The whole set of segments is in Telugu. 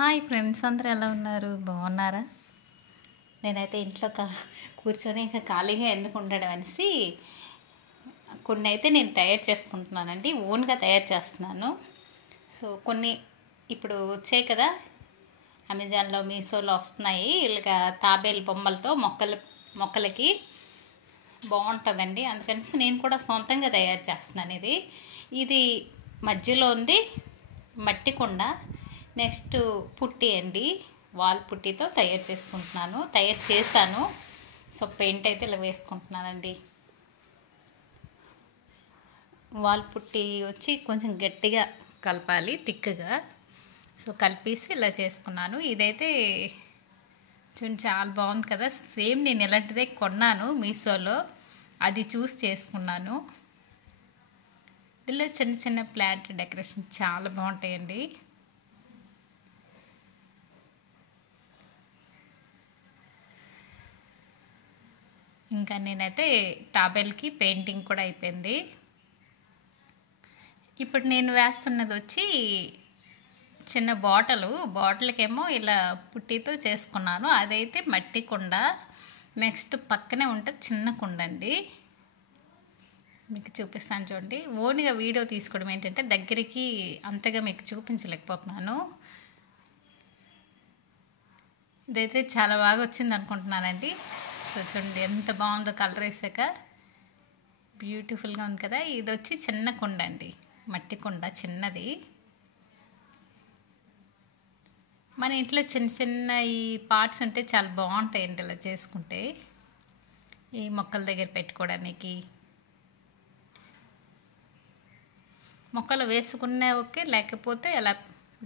హాయ్ ఫ్రెండ్స్, అందరూ ఎలా ఉన్నారు? బాగున్నారా? నేనైతే ఇంట్లో కూర్చొని ఇంకా ఖాళీగా ఎందుకు ఉండడం అనేసి కొన్ని అయితే నేను తయారు చేసుకుంటున్నానండి. ఓన్గా తయారు చేస్తున్నాను. సో కొన్ని ఇప్పుడు వచ్చాయి కదా, అమెజాన్లో, మీషోలో వస్తున్నాయి. ఇలాగ తాబేలు బొమ్మలతో మొక్కలకి బాగుంటుందండి. అందుకనేసి నేను కూడా సొంతంగా తయారు చేస్తున్నాను. ఇది మధ్యలో ఉంది మట్టి కుండ, నెక్స్ట్ పుట్టి అండి, వాల్ పుట్టితో తయారు చేశాను. సో పెయింట్ అయితే ఇలా వేసుకుంటున్నానండి. వాల్ పుట్టి వచ్చి కొంచెం గట్టిగా కలపాలి, తిక్కగా. సో కలిపేసి ఇలా చేసుకున్నాను. ఇదైతే చూడండి, చాలా బాగుంది కదా. సేమ్ నేను ఇలాంటిదే కొన్నాను మీషోలో, అది చూసి చేసుకున్నాను. ఇందులో చిన్న చిన్న ప్లాంట్ డెకరేషన్ చాలా బాగుంటాయండి. ఇంకా నేనైతే తాబేల్కి పెయింటింగ్ కూడా అయిపోయింది. ఇప్పుడు నేను వేస్తున్నది వచ్చి చిన్న బాటిల్కేమో ఇలా పుట్టితో చేసుకున్నాను. అదైతే మట్టి కుండ. నెక్స్ట్ పక్కనే ఉంటుంది చిన్న కుండ అండి, మీకు చూపిస్తాను చూడండి. ఓన్గా వీడియో తీసుకోవడం ఏంటంటే దగ్గరికి అంతగా మీకు చూపించలేకపోతున్నాను. ఇదైతే చాలా బాగా వచ్చింది అనుకుంటున్నానండి. సో చూడండి ఎంత బాగుందో, కలర్ వేసాక బ్యూటిఫుల్గా ఉంది కదా. ఇది వచ్చి చిన్న కుండ అండి, మట్టి కుండ చిన్నది. మన ఇంట్లో చిన్న చిన్న ఈ పార్ట్స్ ఉంటే చాలా బాగుంటాయండి ఇలా చేసుకుంటే. ఈ మొక్కల దగ్గర పెట్టుకోవడానికి, మొక్కలు వేసుకునే ఓకే, లేకపోతే అలా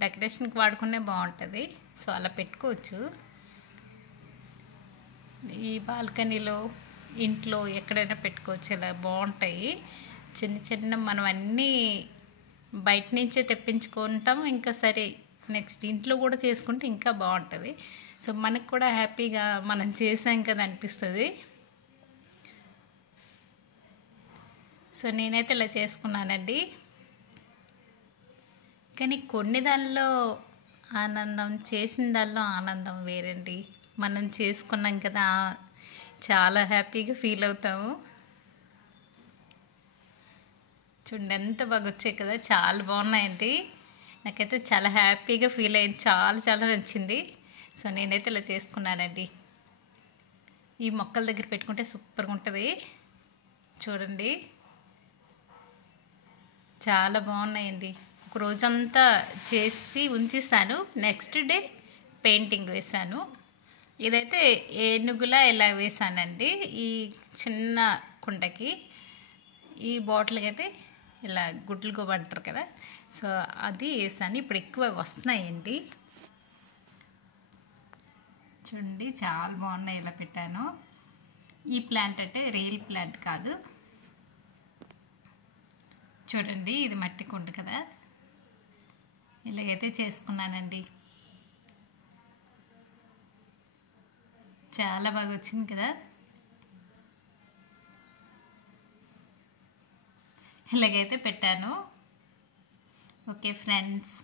డెకరేషన్కి వాడుకునే బాగుంటుంది. సో అలా పెట్టుకోవచ్చు. ఈ బాల్కనీలో, ఇంట్లో ఎక్కడైనా పెట్టుకోవచ్చు. ఇలా బాగుంటాయి. చిన్న చిన్న మనం అన్నీ బయట నుంచే తెప్పించుకుంటాం. ఇంకా సరే, నెక్స్ట్ ఇంట్లో కూడా చేసుకుంటే ఇంకా బాగుంటుంది. సో మనకు కూడా హ్యాపీగా మనం చేసాం కదా అనిపిస్తుంది. సో నేనైతే ఇలా చేసుకున్నానండి. కానీ కొన్ని దానిలో ఆనందం, చేసిన దానిలో ఆనందం వేరండి. మనం చేసుకున్నాం కదా, చాలా హ్యాపీగా ఫీల్ అవుతాము. చూడండి ఎంత బాగా వచ్చాయి కదా, చాలా బాగున్నాయండి. నాకైతే చాలా హ్యాపీగా ఫీల్ అయింది, చాలా చాలా నచ్చింది. సో నేనైతే ఇలా చేసుకున్నానండి. ఈ మొక్కల దగ్గర పెట్టుకుంటే సూపర్గా ఉంటుంది. చూడండి చాలా బాగున్నాయండి. ఒక రోజంతా చేసి ఉంచేసాను, నెక్స్ట్ డే పెయింటింగ్ వేసాను. ఇదైతే ఏనుగులా ఇలా వేసానండి ఈ చిన్న కుండకి. ఈ బాటిల్కి అయితే ఇలా గుడ్లు గోబ అంటారు కదా, సో అది వేసాను. ఇప్పుడు ఎక్కువ వస్తున్నాయండి. చూడండి చాలా బాగున్నాయి, ఇలా పెట్టాను. ఈ ప్లాంట్ అంటే రియల్ ప్లాంట్ కాదు. చూడండి ఇది మట్టి కుండ కదా, ఇలాగైతే చేసుకున్నానండి. చాలా బాగా వచ్చింది కదా. ఇలాగైతే పెట్టాను. Okay friends.